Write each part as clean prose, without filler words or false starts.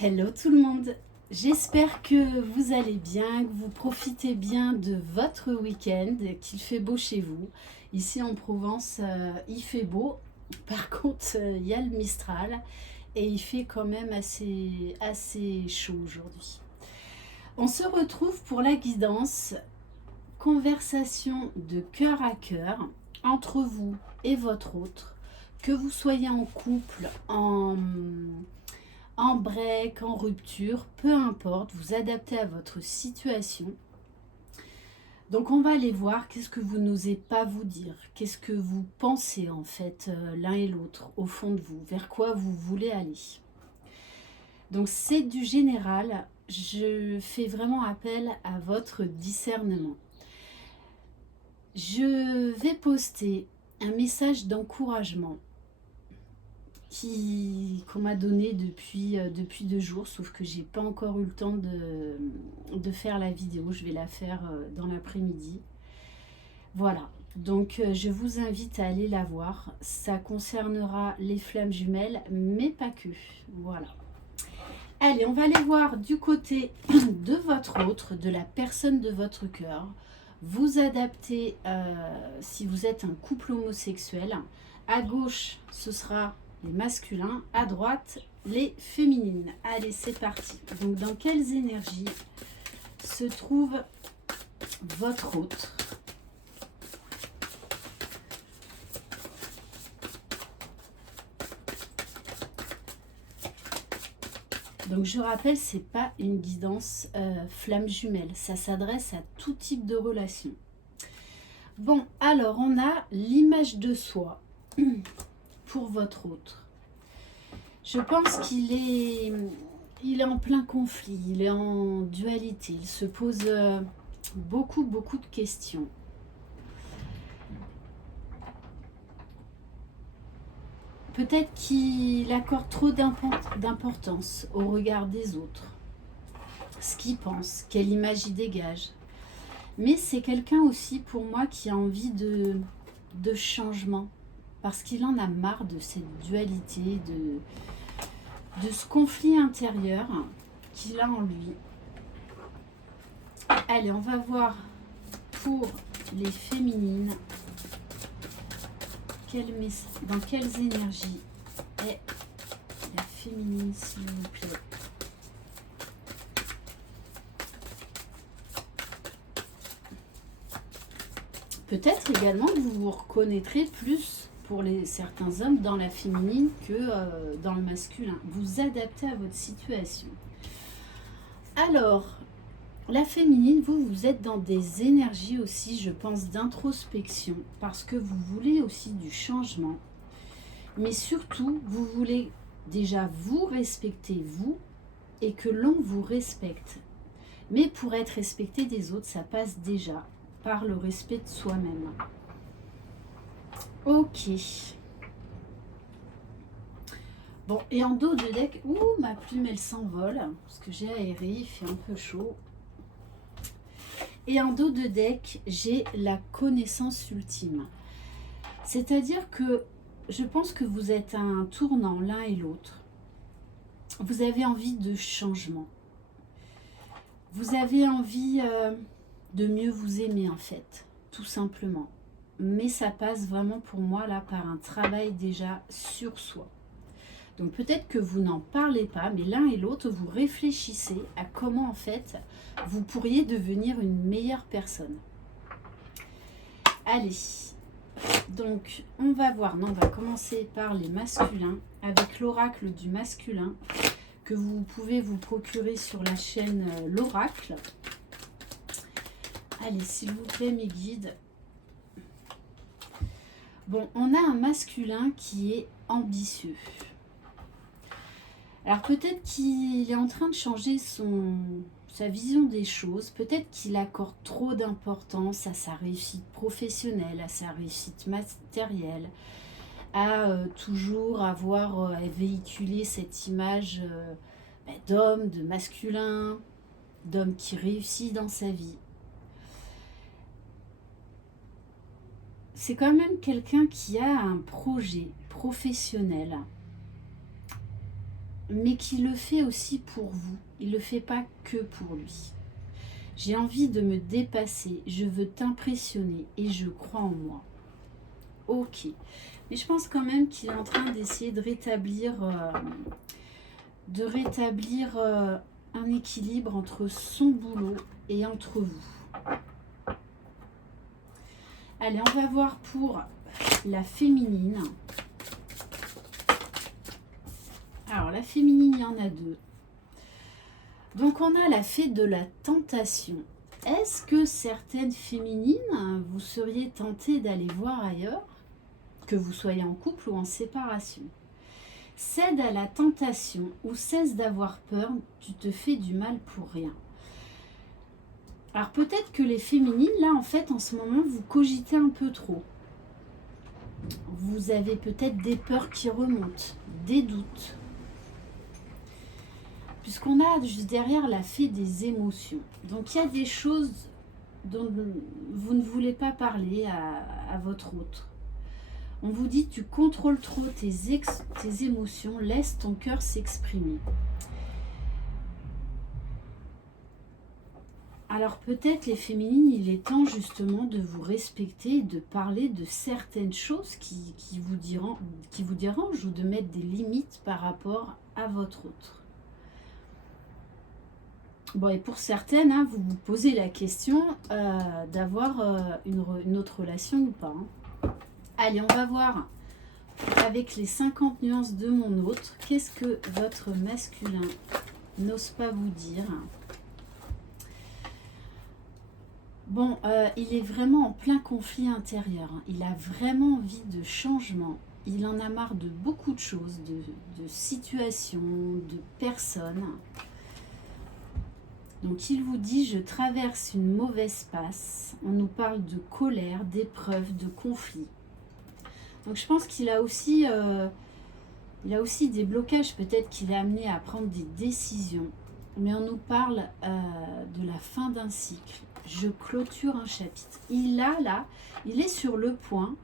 Hello tout le monde, j'espère que vous allez bien, que vous profitez bien de votre week-end, qu'il fait beau chez vous. Ici en Provence, il fait beau, par contre il y a le Mistral et il fait quand même assez chaud aujourd'hui. On se retrouve pour la guidance, conversation de cœur à cœur entre vous et votre autre, que vous soyez en couple, en break, en rupture, peu importe, vous adaptez à votre situation. Donc on va aller voir qu'est-ce que vous n'osez pas vous dire, qu'est-ce que vous pensez en fait l'un et l'autre au fond de vous, vers quoi vous voulez aller. Donc c'est du général, je fais vraiment appel à votre discernement. Je vais poster un message d'encouragement qu'on m'a donné depuis 2 jours, sauf que j'ai pas encore eu le temps de faire la vidéo. Je vais la faire dans l'après-midi. Voilà, donc je vous invite à aller la voir. Ça concernera les flammes jumelles, mais pas que. Voilà. Allez, on va aller voir du côté de votre autre, de la personne de votre cœur. Vous adaptez si vous êtes un couple homosexuel. À gauche, ce sera les masculins, à droite, les féminines. Allez, c'est parti. Donc, dans quelles énergies se trouve votre autre? Donc, je rappelle, c'est pas une guidance flamme jumelle. Ça s'adresse à tout type de relation. Bon, alors, on a l'image de soi pour votre autre. Je pense il est en plein conflit, il est en dualité, il se pose beaucoup de questions. Peut-être qu'il accorde trop d'importance au regard des autres, ce qu'il pense, quelle image il dégage. Mais c'est quelqu'un aussi pour moi qui a envie de changement, parce qu'il en a marre de cette dualité, de ce conflit intérieur qu'il a en lui. Allez, on va voir pour les féminines dans quelles énergies est la féminine, s'il vous plaît. Peut-être également que vous vous reconnaîtrez plus pour certains hommes dans la féminine que dans le masculin. Vous adaptez à votre situation. Alors, la féminine, vous êtes dans des énergies aussi, je pense, d'introspection, parce que vous voulez aussi du changement. Mais surtout, vous voulez déjà vous respecter, vous, et que l'on vous respecte. Mais pour être respecté des autres, ça passe déjà par le respect de soi-même. Ok. Bon, et en dos de deck, ma plume elle s'envole, parce que j'ai aéré, il fait un peu chaud. Et en dos de deck, j'ai la connaissance ultime. C'est-à-dire que je pense que vous êtes à un tournant l'un et l'autre. Vous avez envie de changement. Vous avez envie de mieux vous aimer en fait, tout simplement. Mais ça passe vraiment pour moi là par un travail déjà sur soi. Donc peut-être que vous n'en parlez pas, mais l'un et l'autre, vous réfléchissez à comment en fait vous pourriez devenir une meilleure personne. Allez, donc on va voir, on va commencer par les masculins avec l'oracle du masculin que vous pouvez vous procurer sur la chaîne l'oracle. Allez, s'il vous plaît mes guides. Bon, on a un masculin qui est ambitieux. Alors peut-être qu'il est en train de changer sa vision des choses, peut-être qu'il accorde trop d'importance à sa réussite professionnelle, à sa réussite matérielle, à toujours avoir véhiculé cette image d'homme, de masculin, d'homme qui réussit dans sa vie. C'est quand même quelqu'un qui a un projet professionnel mais qui le fait aussi pour vous. Il ne le fait pas que pour lui. J'ai envie de me dépasser, je veux t'impressionner et je crois en moi. Ok. Mais je pense quand même qu'il est en train d'essayer de rétablir, un équilibre entre son boulot et entre vous. Allez, on va voir pour la féminine. Alors, la féminine, il y en a deux. Donc, on a la fée de la tentation. Est-ce que certaines féminines, vous seriez tentées d'aller voir ailleurs, que vous soyez en couple ou en séparation? Cède à la tentation ou cesse d'avoir peur, tu te fais du mal pour rien. Alors peut-être que les féminines, là en fait en ce moment, vous cogitez un peu trop. Vous avez peut-être des peurs qui remontent, des doutes. Puisqu'on a juste derrière la fée des émotions. Donc il y a des choses dont vous ne voulez pas parler à votre autre. On vous dit, tu contrôles trop tes émotions, laisse ton cœur s'exprimer. Alors peut-être les féminines, il est temps justement de vous respecter et de parler de certaines choses qui vous dérangent ou de mettre des limites par rapport à votre autre. Bon, et pour certaines, hein, vous vous posez la question d'avoir une autre relation ou pas. Allez, on va voir avec les 50 nuances de mon autre, qu'est-ce que votre masculin n'ose pas vous dire. Bon, il est vraiment en plein conflit intérieur. Il a vraiment envie de changement. Il en a marre de beaucoup de choses, de situations, de personnes. Donc il vous dit, je traverse une mauvaise passe. On nous parle de colère, d'épreuves, de conflits. Donc je pense qu'il a aussi, des blocages, peut-être qu'il est amené à prendre des décisions. Mais on nous parle de la fin d'un cycle. Je clôture un chapitre. Il est sur le point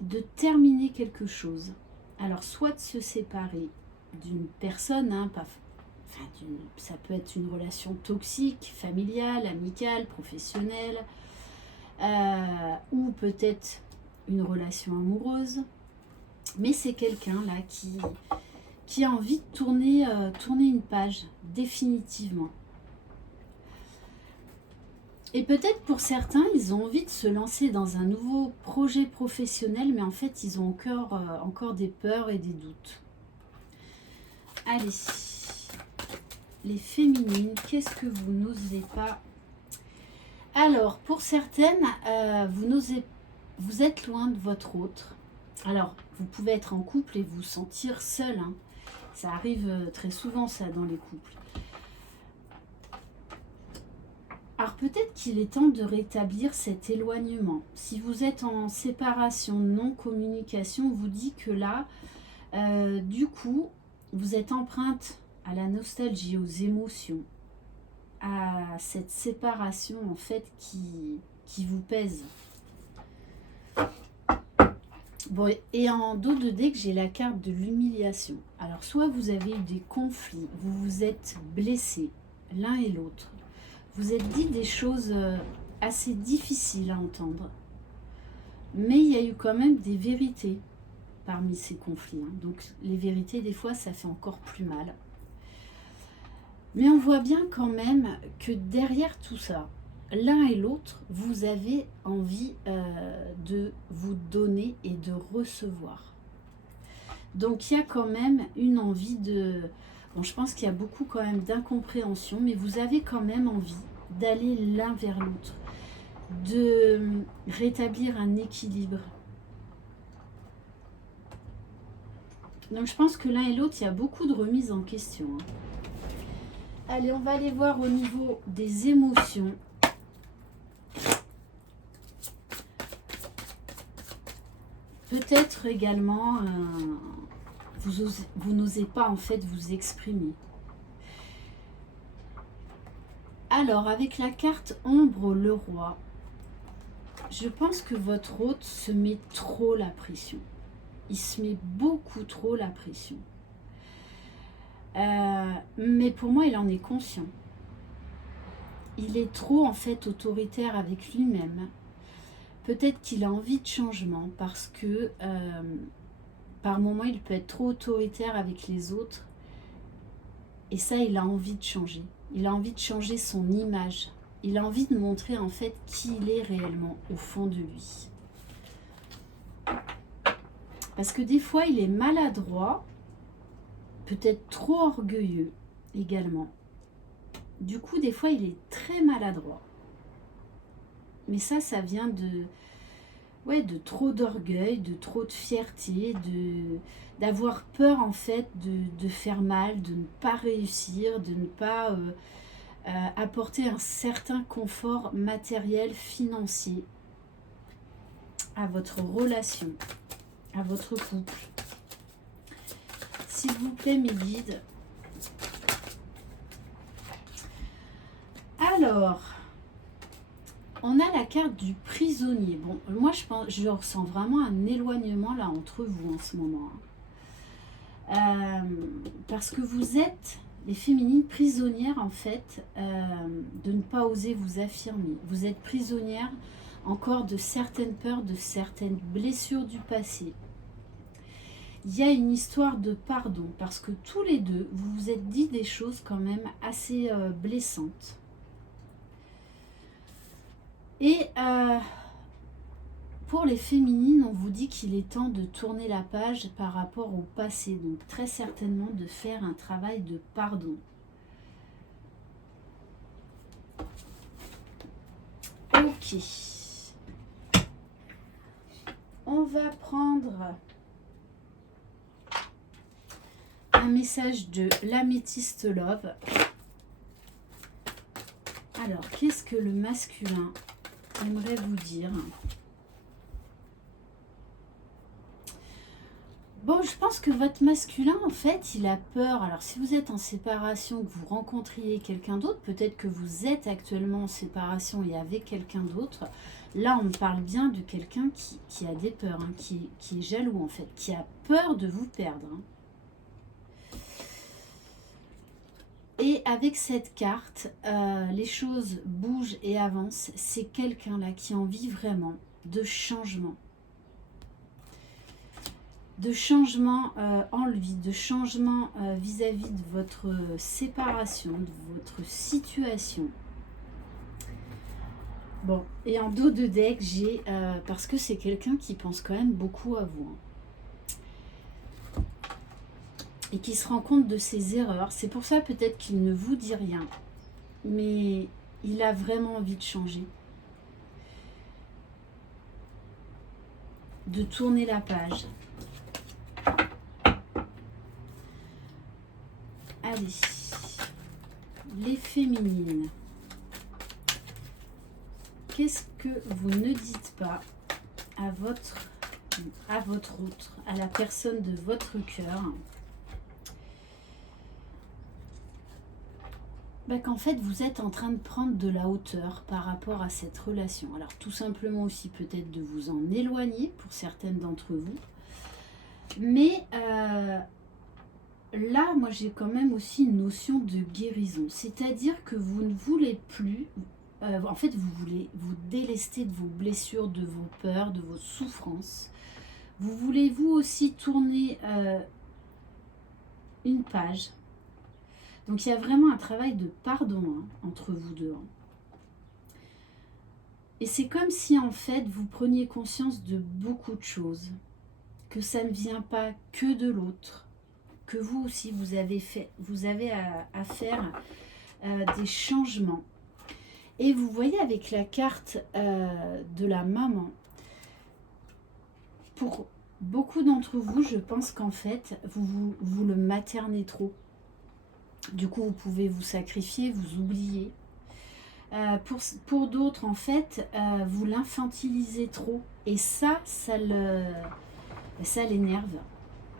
de terminer quelque chose. Alors soit de se séparer d'une personne, hein, ça peut être une relation toxique, familiale, amicale, professionnelle, ou peut-être une relation amoureuse, mais c'est quelqu'un là qui a envie de tourner une page définitivement. Et peut-être pour certains, ils ont envie de se lancer dans un nouveau projet professionnel, mais en fait ils ont encore des peurs et des doutes. Allez, les féminines, qu'est-ce que vous n'osez pas? Alors, pour certaines, vous êtes loin de votre autre. Alors, vous pouvez être en couple et vous sentir seul. Hein. Ça arrive très souvent, ça, dans les couples. Alors, peut-être qu'il est temps de rétablir cet éloignement. Si vous êtes en séparation, non-communication, on vous dit que là, du coup, vous êtes empreinte à la nostalgie, aux émotions, à cette séparation en fait qui vous pèse. Bon, et en dos de deck, j'ai la carte de l'humiliation. Alors, soit vous avez eu des conflits, vous vous êtes blessés, l'un et l'autre. Vous êtes dit des choses assez difficiles à entendre. Mais il y a eu quand même des vérités parmi ces conflits. Hein. Donc, les vérités, des fois, ça fait encore plus mal. Mais on voit bien quand même que derrière tout ça, l'un et l'autre, vous avez envie de vous donner et de recevoir. Donc il y a quand même une envie de... Bon, je pense qu'il y a beaucoup quand même d'incompréhension, mais vous avez quand même envie d'aller l'un vers l'autre, de rétablir un équilibre. Donc je pense que l'un et l'autre, il y a beaucoup de remises en question. Hein. Allez, on va aller voir au niveau des émotions. Peut-être également, vous n'osez pas en fait vous exprimer. Alors, avec la carte ombre, le roi, je pense que votre hôte se met trop la pression. il se met beaucoup trop la pression. Mais pour moi, il en est conscient. Il est trop en fait autoritaire avec lui-même. Peut-être qu'il a envie de changement parce que par moments, il peut être trop autoritaire avec les autres. Et ça, il a envie de changer. Il a envie de changer son image. Il a envie de montrer en fait qui il est réellement au fond de lui. Parce que des fois, il est maladroit, peut-être trop orgueilleux également. Du coup, des fois, il est très maladroit. Mais ça vient de trop d'orgueil, de trop de fierté, d'avoir peur en fait de faire mal, de ne pas réussir, de ne pas apporter un certain confort matériel, financier à votre relation, à votre couple. S'il vous plaît, mes guides. Alors, on a la carte du prisonnier. Bon, moi, je ressens vraiment un éloignement là entre vous en ce moment. Parce que vous êtes, les féminines, prisonnières en fait, de ne pas oser vous affirmer. Vous êtes prisonnières encore de certaines peurs, de certaines blessures du passé. Il y a une histoire de pardon, parce que tous les deux, vous vous êtes dit des choses quand même assez blessantes. Et pour les féminines, on vous dit qu'il est temps de tourner la page par rapport au passé. Donc très certainement de faire un travail de pardon. Ok. On va prendre un message de l'améthyste love. Alors, qu'est-ce que le masculin aimerait vous dire? Bon, je pense que votre masculin, en fait, il a peur. Alors, si vous êtes en séparation, que vous rencontriez quelqu'un d'autre, peut-être que vous êtes actuellement en séparation et avec quelqu'un d'autre, là, on parle bien de quelqu'un qui a des peurs, hein, qui est jaloux, en fait, qui a peur de vous perdre. Hein. Et avec cette carte, les choses bougent et avancent. C'est quelqu'un là qui a envie vraiment de changement. De changement en lui, de changement vis-à-vis de votre séparation, de votre situation. Bon, et en dos de deck, j'ai, parce que c'est quelqu'un qui pense quand même beaucoup à vous. Hein. Et qui se rend compte de ses erreurs. C'est pour ça peut-être qu'il ne vous dit rien. Mais il a vraiment envie de changer. De tourner la page. Allez. Les féminines. Qu'est-ce que vous ne dites pas à votre autre, à la personne de votre cœur? Qu'en fait vous êtes en train de prendre de la hauteur par rapport à cette relation. Alors tout simplement aussi peut-être de vous en éloigner pour certaines d'entre vous. Mais là, moi j'ai quand même aussi une notion de guérison. C'est-à-dire que vous ne voulez plus, en fait vous voulez vous délester de vos blessures, de vos peurs, de vos souffrances. Vous voulez vous aussi tourner une page. Donc il y a vraiment un travail de pardon hein, entre vous deux. Hein. Et c'est comme si en fait vous preniez conscience de beaucoup de choses. Que ça ne vient pas que de l'autre. Que vous aussi vous avez à faire des changements. Et vous voyez avec la carte de la maman, pour beaucoup d'entre vous, je pense qu'en fait vous le maternez trop. Du coup, vous pouvez vous sacrifier, vous oublier. Pour d'autres, en fait, vous l'infantilisez trop. Et ça l'énerve.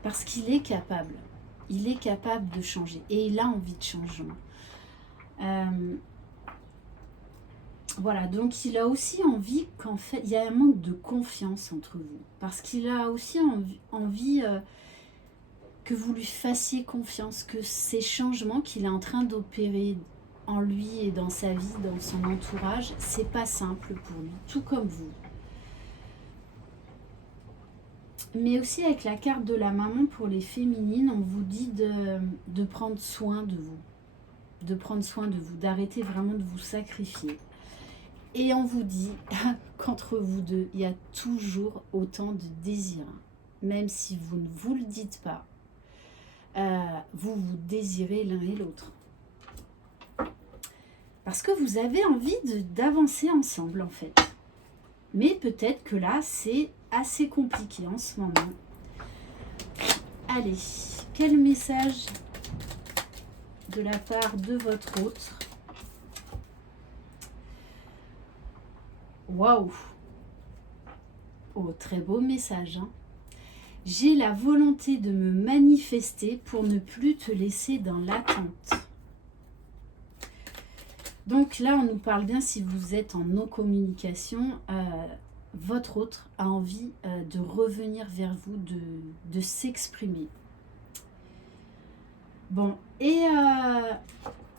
Parce qu'il est capable. Il est capable de changer. Et il a envie de changement. Voilà, donc il a aussi envie qu'en fait, il y a un manque de confiance entre vous. Parce qu'il a aussi envie que vous lui fassiez confiance, que ces changements qu'il est en train d'opérer en lui et dans sa vie, dans son entourage, c'est pas simple pour lui, tout comme vous. Mais aussi avec la carte de la maman pour les féminines, on vous dit de prendre soin de vous. De prendre soin de vous, d'arrêter vraiment de vous sacrifier. Et on vous dit qu'entre vous deux, il y a toujours autant de désir. Même si vous ne vous le dites pas, vous vous désirez l'un et l'autre. Parce que vous avez envie d'avancer ensemble en fait. Mais peut-être que là, c'est assez compliqué en ce moment. Allez, quel message de la part de votre autre? Waouh! Oh, très beau message. Hein. J'ai la volonté de me manifester pour ne plus te laisser dans l'attente. Donc là, on nous parle bien, si vous êtes en non-communication, votre autre a envie de revenir vers vous, de s'exprimer. Bon, et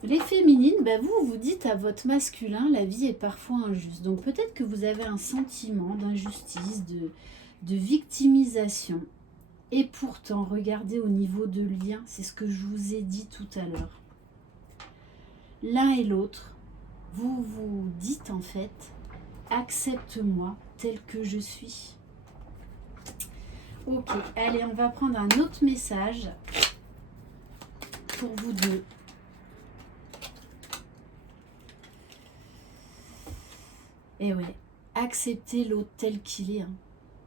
les féminines, ben vous dites à votre masculin, la vie est parfois injuste. Donc peut-être que vous avez un sentiment d'injustice, de victimisation. Et pourtant, regardez au niveau de lien, c'est ce que je vous ai dit tout à l'heure. L'un et l'autre, vous vous dites en fait, accepte-moi tel que je suis. Ok, allez, on va prendre un autre message pour vous deux. Et ouais, acceptez l'autre tel qu'il est. Hein.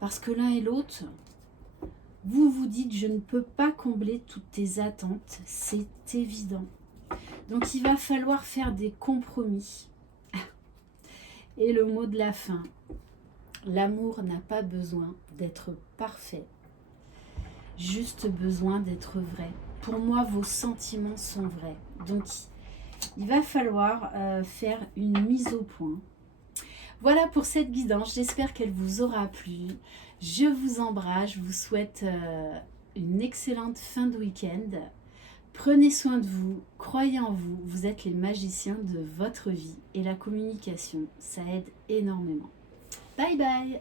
Parce que l'un et l'autre, vous vous dites, je ne peux pas combler toutes tes attentes, c'est évident. Donc il va falloir faire des compromis. Et le mot de la fin, l'amour n'a pas besoin d'être parfait, juste besoin d'être vrai. Pour moi, vos sentiments sont vrais. Donc il va falloir faire une mise au point. Voilà pour cette guidance, j'espère qu'elle vous aura plu. Je vous embrasse, je vous souhaite une excellente fin de week-end. Prenez soin de vous, croyez en vous, vous êtes les magiciens de votre vie et la communication, ça aide énormément. Bye bye!